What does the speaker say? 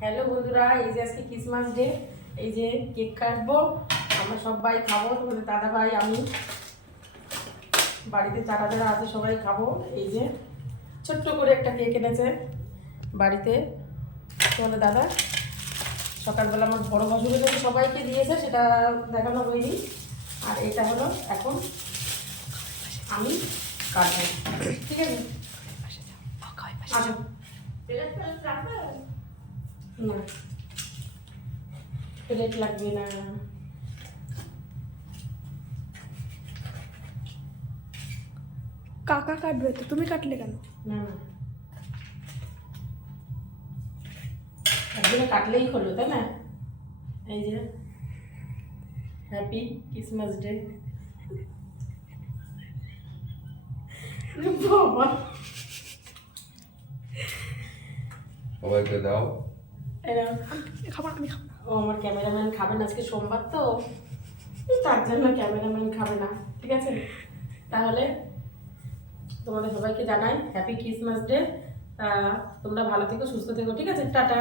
Hello বন্ধুরা, এই যে আজকে ক্রিসমাস ডে। এই যে কেক কাটবো, আমরা সবাই খাবো। তোমাদের দাদা ভাই, আমি, বাড়িতে যারা যারা আছে সবাই খাবো। এই যে ছোট্ট করে একটা কেক এনেছে বাড়িতে তোমাদের দাদা। সকালবেলা আমার বড় ভাসুরের কাছে সবাইকে দিয়েছে, সেটা দেখানো হয়নি। আর এটা হলো এখন আমি কাটবো, ঠিক আছে? আসো। না, প্লেট লাগবে না। কাকা কাটবে তো, তুমি কাটলে কেন? না না, একদিনে কাটলেই হলো, তাই না? এই যে হ্যাপি ক্রিসমাস ডে। বাবা, সবাইকে দাও। এরা খাবার আমি খাবো না। ও আমার ক্যামেরাম্যান খাবে না, আজকে সোমবার তো, তার জন্য ক্যামেরাম্যান খাবে না, ঠিক আছে? তাহলে তোমাদের সবাইকে জানাই হ্যাপি ক্রিসমাস ডে। তোমরা ভালো থেকো, সুস্থ থেকো, ঠিক আছে? টাটা।